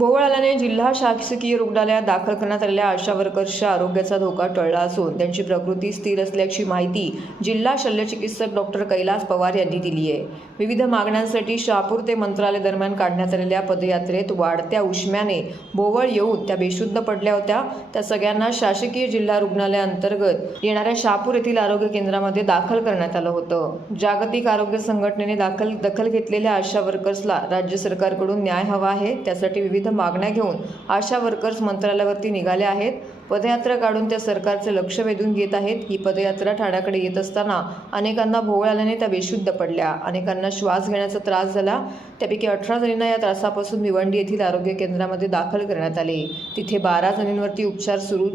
भोवळ आल्याने जिल्हा शासकीय रुग्णालयात दाखल करण्यात आलेल्या आशा वर्कर्सच्या आरोग्याचा धोका टळला असून त्यांची प्रकृती स्थिर असल्याची माहिती जिल्हा शल्यचिकित्सक डॉक्टर कैलास पवार यांनी दिली आहे। विविध मागण्यांसाठी शहापूर ते मंत्रालय दरम्यान काढण्यात आलेल्या पदयात्रेत वाढत्या उष्म्याने भोवळ येऊन त्या बेशुद्ध पडल्या होत्या। त्या सगळ्यांना शासकीय जिल्हा रुग्णालयाअंतर्गत येणाऱ्या शहापूर येथील आरोग्य केंद्रामध्ये दाखल करण्यात आलं होतं। जागतिक आरोग्य संघटनेने दखल घेतलेल्या आशा वर्कर्सला राज्य सरकारकडून न्याय हवा आहे। त्यासाठी विविध मागण्या घेऊन आशा वर्कर्स मंत्रालयावरती निघाले आहेत। पदयात्रा काढून त्या सरकारचे लक्ष वेधून घेत आहेत। ही पदयात्रा ठाण्याकडे येत असताना अनेकांना भोवळ आल्याने त्या बेशुद्ध पडल्या, अनेकांना श्वास घेण्याचा त्रास झाला। त्यापैकी 18 जणींना या त्रासापासून भिवंडी येथील आरोग्य केंद्रामध्ये दाखल करण्यात आले। तिथे 12 जणींवरती उपचार सुरू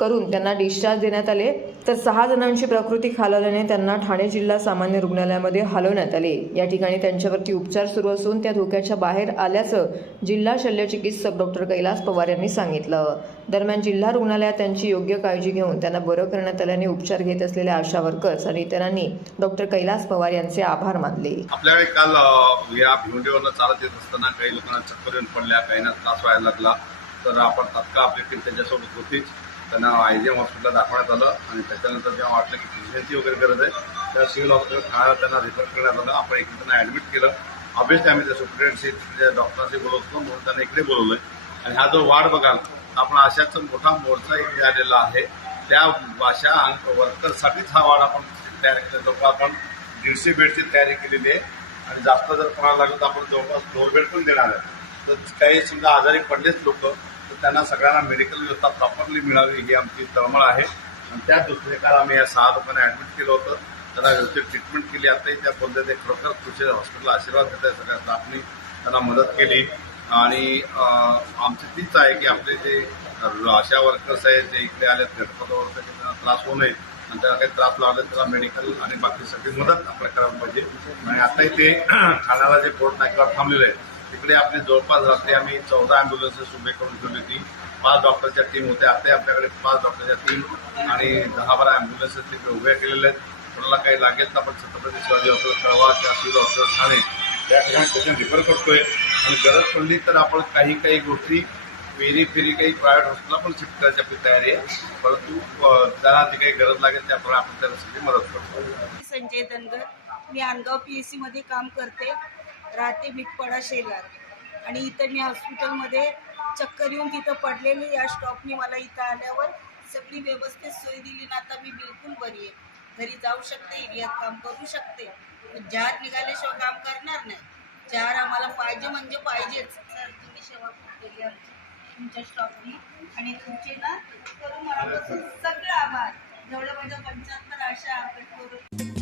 करून त्यांना डिस्चार्ज देण्यात आले, तर 6 जणांची प्रकृती खालावल्याने त्यांना ठाणे जिल्हा सामान्य रुग्णालयामध्ये हलवण्यात आले। या ठिकाणी त्यांच्यावरती उपचार सुरू असून त्या धोक्याच्या बाहेर आल्याचं जिल्हा शल्यचिकित्सक डॉक्टर कैलास पवार यांनी सांगितलं। दरम्यान जिल्हा रुग्णालयात त्यांची योग्य काळजी घेऊन त्यांना बरं करण्यात आल्याने उपचार घेत असलेल्या आशा वर्कर्स आणि इतरांनी डॉक्टर कैलास पवार यांचे आभार मानले। आपल्याकडे काल या भिवंडीवरनं चालत येत असताना काही लोकांना चक्कर येऊन पडल्या, काहींना त्रास व्हायला लागला, तर आपण तात्काळ आपली टीम त्यांच्यासोबत होतीच। त्यांना IGM हॉस्पिटलला दाखवण्यात आलं आणि त्याच्यानंतर जेव्हा वाटलं की ट्रीटमेंटची वगैरे गरज आहे त्या सिव्हिल हॉस्पिटल ठाण्याला त्यांना रिफर करण्यात आलं। आपण इकडे त्यांना ॲडमिट केलं। ऑब्व्हियसली आम्ही त्या सुप्रिटेंडन्सी डॉक्टरांशी बोलवतो म्हणून त्यांना इकडे बोलवलं आहे। आणि हा जो वार्ड बघाल आपण आशाचा मोठा मोर्चा इथे आलेला आहे। त्या आशा वर्करसाठीच हा वार्ड आपण तयार केला। जवळपास आपण 150 बेडची तयारी केलेली आहे आणि जास्त जर कोणाला लागलं तर आपण जवळपास 2 बेड पण देणार आहे। तर काही समजा आजारी पडलेच लोक तर त्यांना सगळ्यांना मेडिकल व्यवस्था प्रॉपरली मिळावी ही आमची तळमळ आहे। आणि त्या दृष्टीने काल आम्ही या 6 लोकांना ॲडमिट केलं होतं, त्यांना व्यवस्थित ट्रीटमेंट केली। आताही त्या बोलते ते खरोखर खुशी हॉस्पिटल आशीर्वाद देत आहे, सगळ्या स्टाफनी त्यांना मदत केली। आणि आमची तीच आहे की आपले जे आशा वर्कर्स आहेत जे इकडे आले गटपदावर त्यांना त्रास होऊ नये आणि त्याला काही त्रास लागले त्याला मेडिकल आणि बाकी सगळी मदत आपल्याला करायला पाहिजे। आणि आताही ते ठाण्याला जे बोर्ड नाक्यावर थांबलेलं आहे तिकडे आपली जवळपास रात्री आम्ही 14 ॲम्ब्युलन्सेस उभे करून ठेवली होती। 5 डॉक्टरच्या टीम होत्या, आता आपल्याकडे 5 डॉक्टरच्या टीम आणि 10-12 ॲम्ब्युलन्सेस तिकडे उभ्या केलेल्या आहेत। कोणाला काही लागेल तर आपण छत्रपती शिवाजी हॉस्पिटल कळवा किंवा सिव्हिल हॉस्पिटल ठाणे या ठिकाणी पेशंट रिफर करतोय। आणि गरज पडली तर आपण काही गोष्टी फेरी काही प्रायव्हेट हॉस्पिटलला पण शिफ्ट करायची आपली तयारी आहे। परंतु त्यांना जी काही गरज लागेल त्याप्रमाणे आपण त्यासाठी मदत करतो। संजय धनगर, मी अनगाव PSC मध्ये काम करते, राहते मिटपाडा शेलार। आणि इथं मी हॉस्पिटलमध्ये चक्कर येऊन तिथं पडलेली, या स्टॉपनी मला इथं आल्यावर सगळी व्यवस्थित सोय दिली ना, आता मी बिलकुल बरी आहे। घरी जाऊ शकते, एरियात काम करू शकते। जार निघाल्याशिवाय काम करणार नाही। जार आम्हाला पाहिजे म्हणजे पाहिजेच। सर तुम्ही सेवा खूप केली आमची तुमच्या स्टॉपनी आणि तुमचे ना करून मनापासून सगळं आभार। जेवढं माझ्या 75 आशा आपण करू।